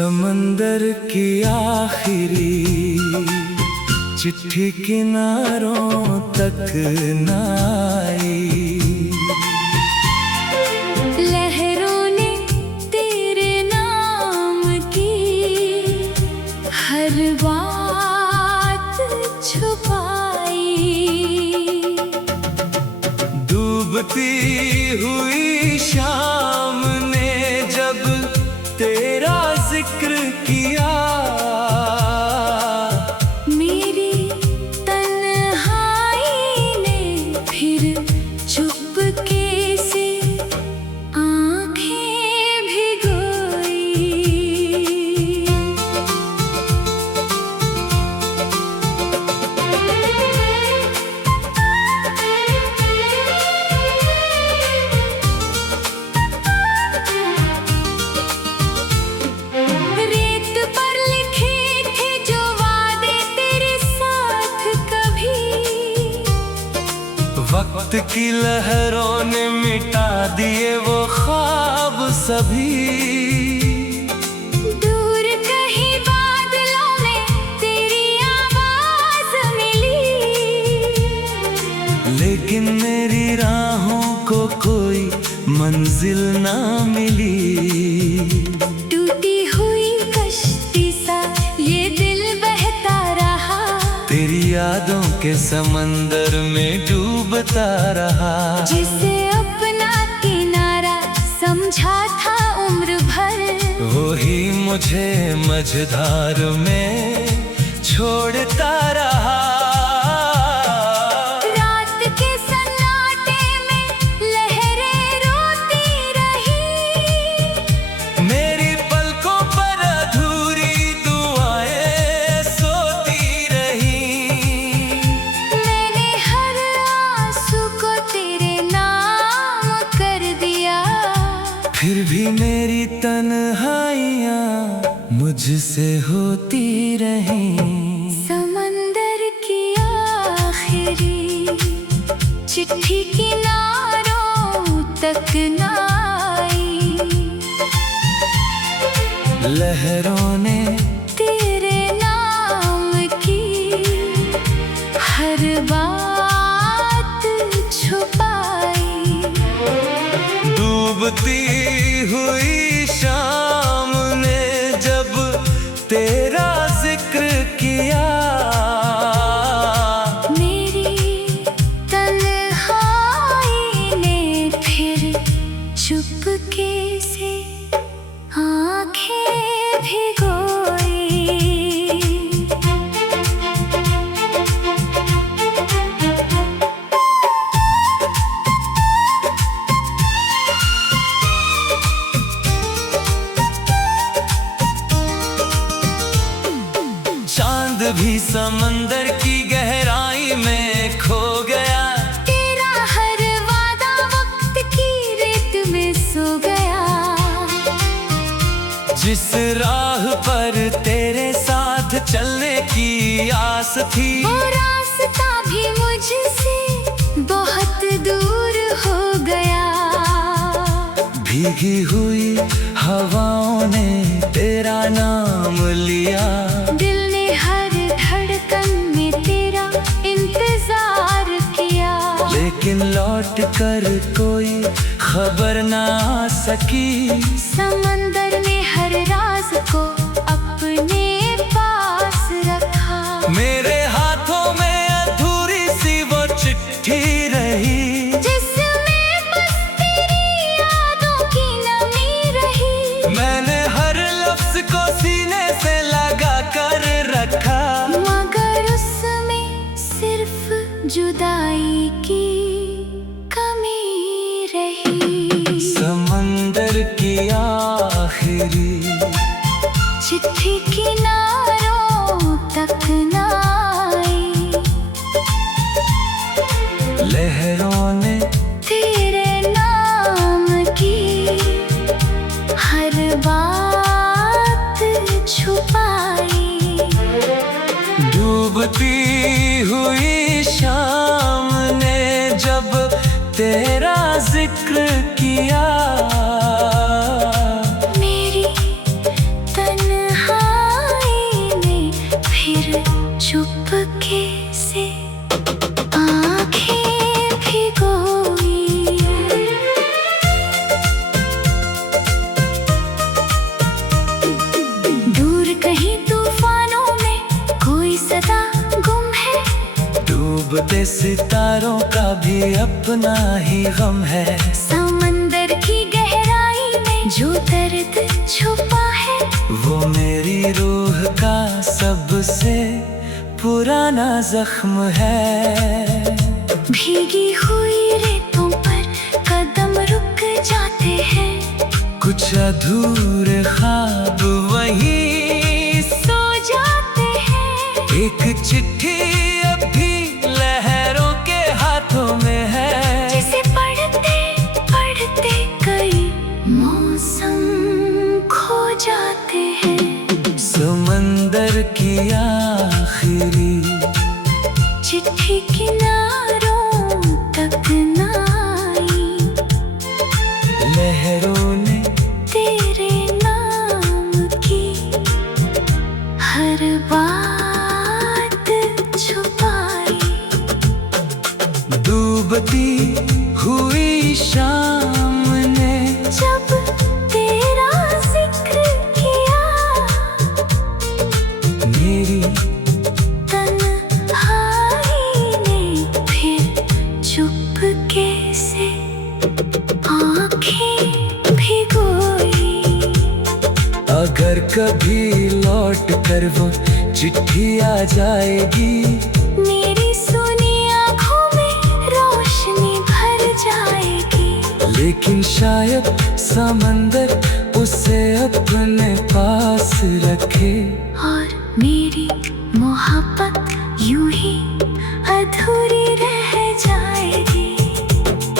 समंदर की आखिरी चिट्ठी किनारों तक न आई। लहरों ने तेरे नाम की हर बात छुपाई। डूबती हुई शाम ने जब तेरा जिक्र किया, मेरी तन्हाई ने फिर चुपके से आंखें भिगोई। वक्त की लहरों ने मिटा दिए वो ख्वाब सभी। दूर कहीं बादलों में तेरी आवाज मिली, लेकिन मेरी राहों को कोई मंजिल ना मिली। टूटी हुई कश्ती सा ये दिल बहता रहा, तेरी यादों के समंदर में डूबता रहा। जिसे अपना किनारा समझा था उम्र भर, वो ही मुझे मझधार में छोड़ता रहा। रात के सन्नाटे में लहरें रोती रही, मेरी पलकों पर अधूरी दुआएं सोती रही। मैंने हर आंसू को तेरे नाम कर दिया, फिर भी मेरी तन्हाइयाँ मुझसे होती रहीं। समंदर की आखिरी चिट्ठी किनारों तक न आई। लहरों ने तेरे नाम की हर बात छुपाई। डूबती हुई शाम ने जब तेरा जिक्र किया, मेरी तन्हाई ने फिर चुपके से आंखें भिगोई। चांद भी समंदर की गहराई में खो गया। तेरा हर वादा वक्त की रेत में सो गया। जिस राह पर तेरे साथ चलने की आस थी, वो रास्ता भी मुझसे बहुत दूर हो गया। भीगी हुई हवाओं ने तेरा नाम लिया, दिल ने हर धड़कन में तेरा इंतजार किया। लेकिन लौट कर कोई खबर ना आ सकी। समंदर ने हर राज को अपने पास रखा। मेरे हाथों में अधूरी सी वो चिट्ठी रही, जिसमें बस तेरी यादों की नमी रही। मैंने हर लफ्ज को सीने से लगा कर रखा, मगर उसमें सिर्फ जुदाई की कमी रही। समंदर की आखिरी चिट्ठी किनारों तक न आई। लहरों ने तेरे नाम की हर बात छुपाई। डूबती हुई शाम ने जब तेरा जिक्र किया, मेरी तन डूबते सितारों का भी अपना ही गम है। समंदर की गहराई में जो दर्द छुपा है, वो मेरी रूह का सबसे पुराना जख्म है। भीगी हुई रेतों पर कदम रुक जाते हैं, कुछ अधूरे ख्वाब वहीं सो जाते हैं। एक चिट्ठी अब भी लहरों के हाथों में है, जिसे पढ़ते पढ़ते कई मौसम खो जाते हैं। समंदर की आखिरी चिट्ठी किनारों तक न आई, लहरों ने तेरे नाम की हर बात छुपाई। डूबती हुई शाम ने जब तेरा जिक्र किया, मेरी तन्हाई ने फिर चुपके से आँखें भिगोई। अगर कभी लौट कर वो चिट्ठी आ जाएगी, मेरी सुनी आँखों में रोशनी भर जाएगी। लेकिन शायद समंदर उसे अपने पास रखे, और मेरी मोहब्बत यूं ही अधूरी रह जाएगी।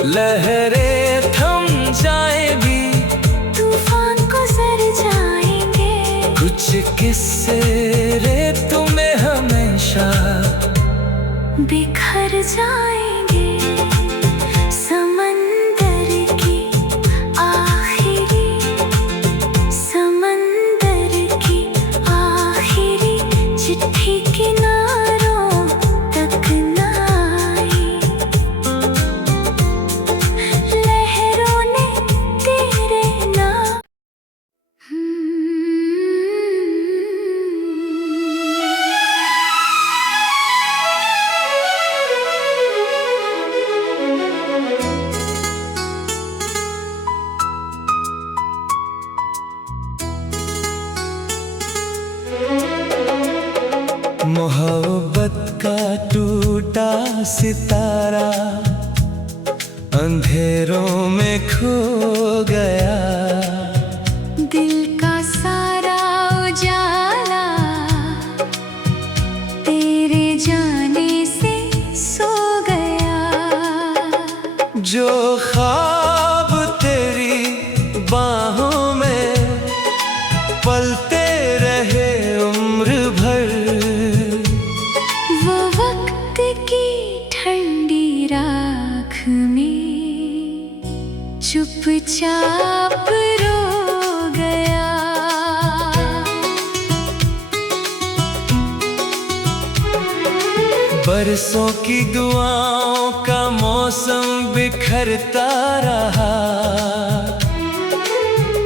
लहरें थम जाए भी, तूफान गुजर जाएंगे, कुछ किस्से रेतों में हमेशा बिखर जाएंगे। समंदर की आखिरी, समंदर की आखिरी चिट्ठी किनारों तक न आई, लहरों ने तेरे नाम। मोहब्बत का टूटा सितारा अंधेरों में खो गया, दिल का सारा उजाला तेरे जाने से सो गया। जो ख्वाब तेरी बाहों में पलते रहे उम्र भर, वो वक्त की ठंडी राख में चुपचाप रो गया। बरसों की दुआओं का मौसम बिखरता रहा,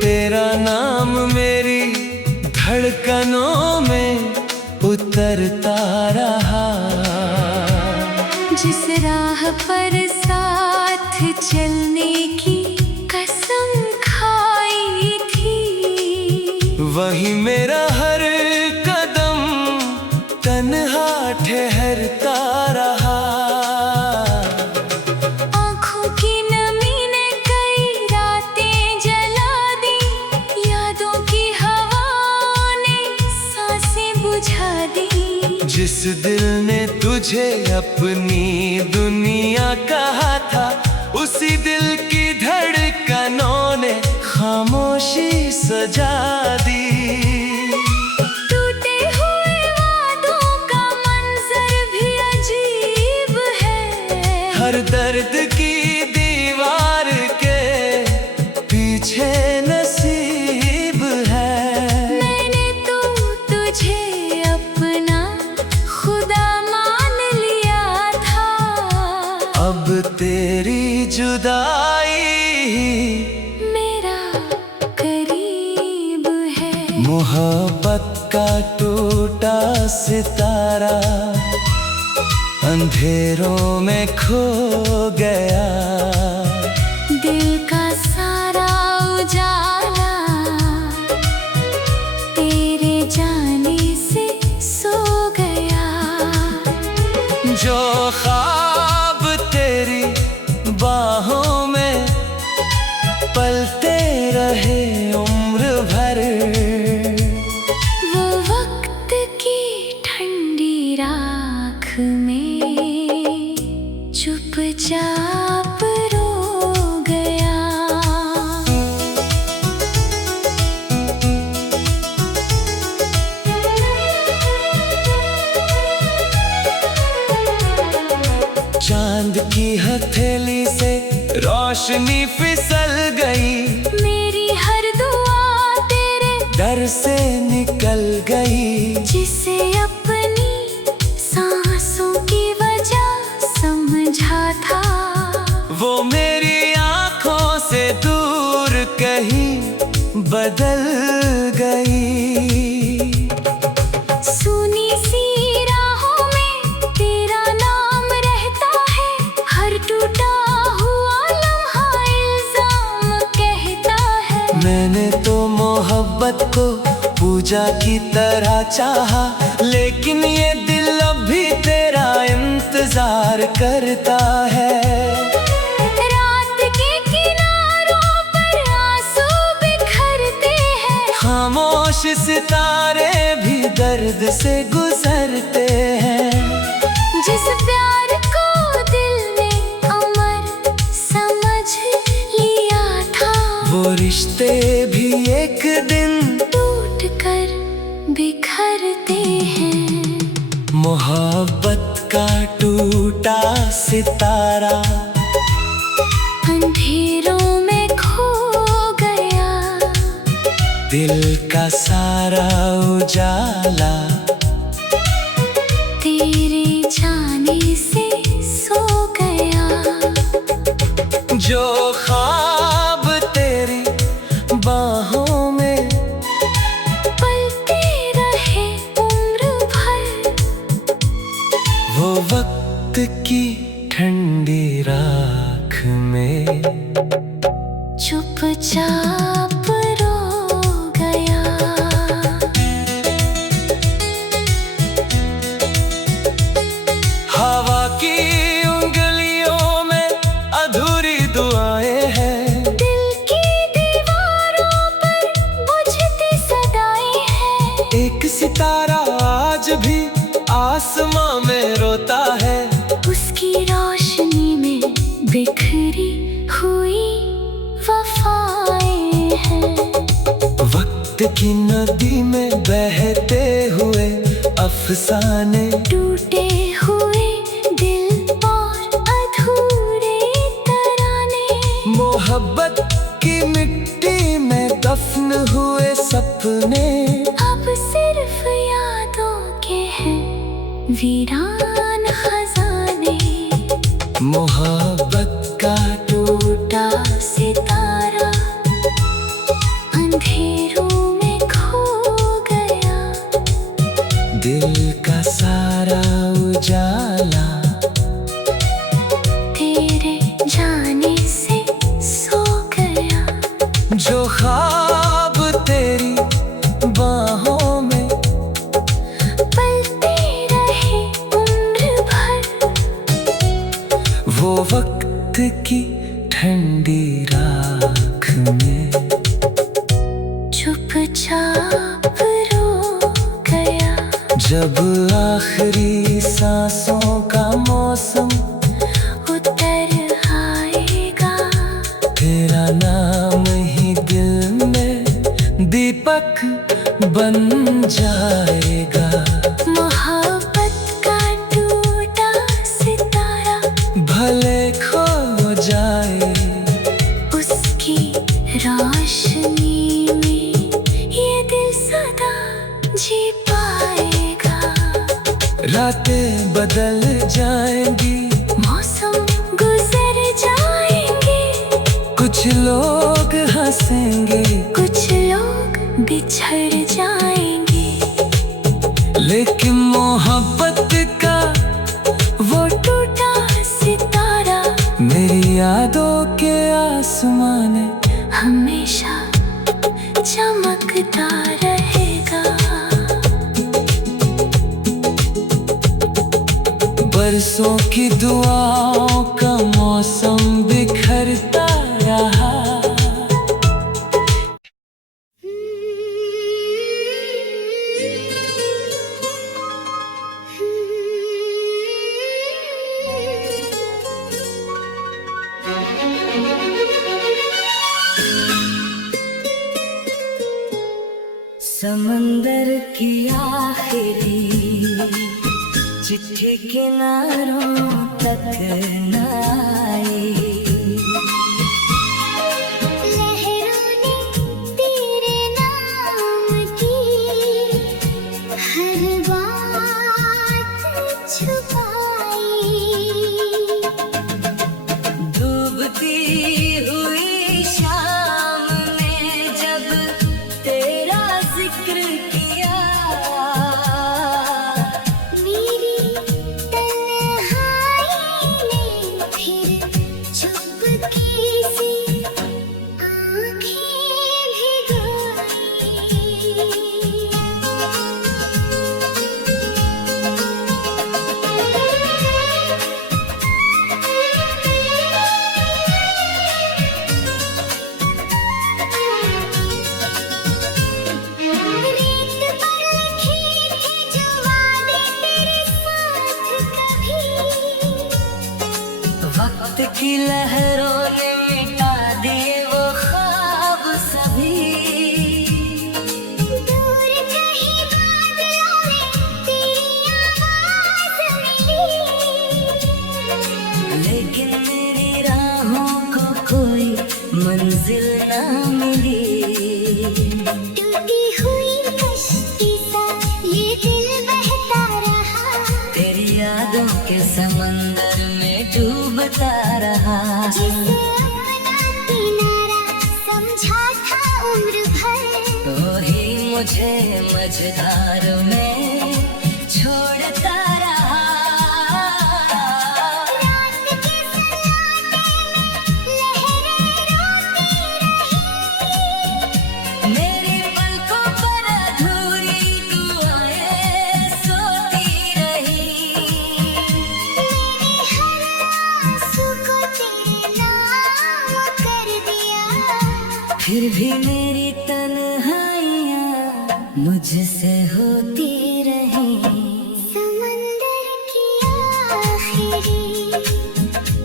तेरा नाम मेरी धड़कनों में उतरता रहा। जिस राह पर साथ चलने की कसम खाई थी, वही मेरा हर कदम तन्हा ठहरता रहा। आँखों की नमी ने कई रातें जला दी, यादों की हवा ने सांसें बुझा दी। जिस दिल ने तुझे अपनी दुनिया कहा था, उसी दिल की धड़कनों ने खामोशी सजा दी। टूटे हुए वादों का मंजर भी अजीब है, हर दर्द की दीवार के पीछे नसीब है। मैंने तो तुझे अपना खुदा मान लिया था, अब तेरी जुदाई मेरा करीब है। मोहब्बत का टूटा सितारा अंधेरों में खो गया। दिल का सारा उजाला तेरे जाने से सो गया। जो ख्वाब तेरी बाहों में पलते रहे उम्र भर, वो वक्त की ठंडी राख में चुपचाप रो गया। चांद की हथेली से रोशनी फिसल गई, मेरी हर दुआ तेरे डर से निकल गई। जिसे अपनी सांसों की वजह समझा था, वो मेरी आंखों से दूर कहीं बदल गई। सुनी सी राहों में तेरा नाम रहता है, हर टूटा हुआ लम्हा इल्जाम कहता है। मैंने तो मोहब्बत को पूजा की तरह चाहा, लेकिन ये दिल अब भी तेरा इंतजार करता है। रात के किनारों पर आंसू बिखरते हैं, खामोश सितारे भी दर्द से गुजरते हैं। जिस प्यार को दिल ने अमर समझ लिया था, वो रिश्ते भी एक दिन टूट कर बिखरते हैं। मोहब्बत का टूटा सितारा अंधेरों में खो गया। दिल का सारा उजाला तेरे जाने से सो गया। जो ख्वाब तेरी बाहों में पलते रहे उम्र भर, वो वक्त की ठंडी राख में चुपचाप रो गया। हवा की उंगलियों में अधूरी दुआएं हैं, दिल की दीवारों पर बुझती सदाएं हैं। एक सितारा आज भी आसमां में रोता है। उसकी रोशनी में बिखरी हुई वफाएं हैं। वक्त की नदी में बहते हुए अफसाने, टूटे हुए दिल और अधूरे तराने। मोहब्बत की मिट्टी में दफन हुए सपने, अब सिर्फ यादों के हैं वीरान खजाने। मोहब्बत का टूटा सितारा अंधेरों में खो गया। दिल का सारा उजाला तेरे जाने से सो गया। जो ख्वाब तेरी बाहों में पलते रहे उम्र भर, वो वक्त की ठंडी राख में चुपचाप रो गया। जब आखिरी सांसों का मौसम उतर आएगा, तेरा नाम ही दिल में दीपक बन जाएगा। मोहब्बत का टूटा सितारा भले खो जाए उसकी रोशनी में, ये दिल सदा जी पाएगा। रातें बदल जाएंगी, मौसम गुजर जाएंगे, कुछ लोग हंसेंगे, कुछ लोग बिछड़ जाएंगे। लेकिन मोहब्बत का वो चमकता रहेगा। बरसों की दुआओं का मौसम बिखरता रहा। समंदर की आखिरी चिट्ठी किनारों तक न आई। लहरों ने तेरे नाम की हर बात छुपाई। डूबती हुई शाम में जब तेरा जिक्र किया, मेरी तन्हाई ने फिर चुपके से आँखें वक्त की लहरों ने मिटा दिए वो ख्वाब सभी। दूर कहीं बादलों में तेरी आवाज मिली, लेकिन मेरी राहों को कोई मंजिल ना मिली। टूटी हुई कश्ती सा ये दिल बहता रहा, तेरी यादों के समंदर में डूबता रहा। जिसे अपना किनारा समझा था उम्र भर, वही मुझे मझधार में छोड़ता रहा। रात के सन्नाटे में लहरें रोती रही, मेरी पलकों पर अधूरी दुआएं सोती रही। मैंने हर आंसू को तेरे नाम कर दिया, फिर भी मेरी तन्हाइयाँ मुझसे होती रही। समंदर की आखिरी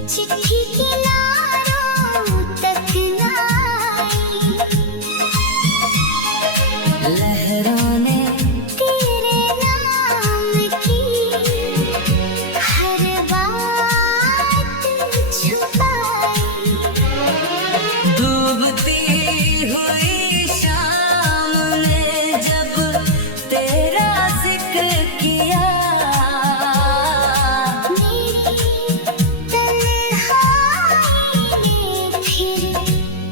चिट्ठी किनारों तक न आई। लहरों ने तेरे नाम की हर बात छुपाई। डूबती हुई शाम ने जब तेरा जिक्र किया, मेरी तन्हाई ने फिर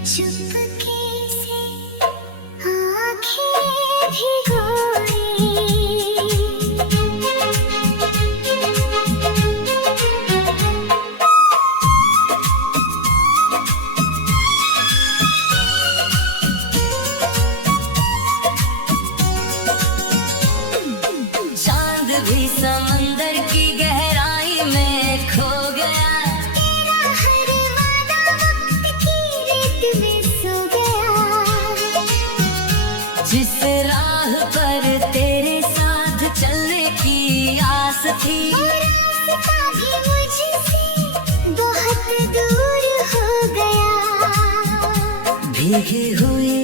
चुपके से आँखें भिगोई। चांद भी समंदर की गहराई में खो गया, तेरा हर वादा वक्त की रेत में सो गया। जिस राह पर तेरे साथ चलने की आस थी, वो रास्ता भी मुझसे बहुत दूर हो गया। भीगी हुई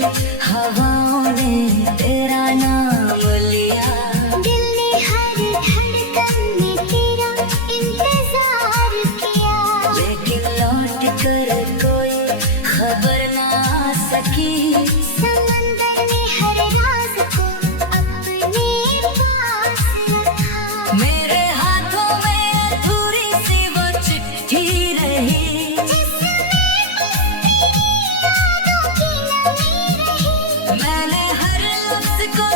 हवाओं ने तेरा नाम लिया, दिल ने हर धड़कन में तेरा इंतजार किया। लेकिन लौट कर कोई खबर ना आ सकी, समंदर ने हर राज को अपने पास रखा। मेरे हाथों में अधूरी सी वो चिट्ठी रही, जिसमें यादों की नमी रही। मैंने हर लफ्ज को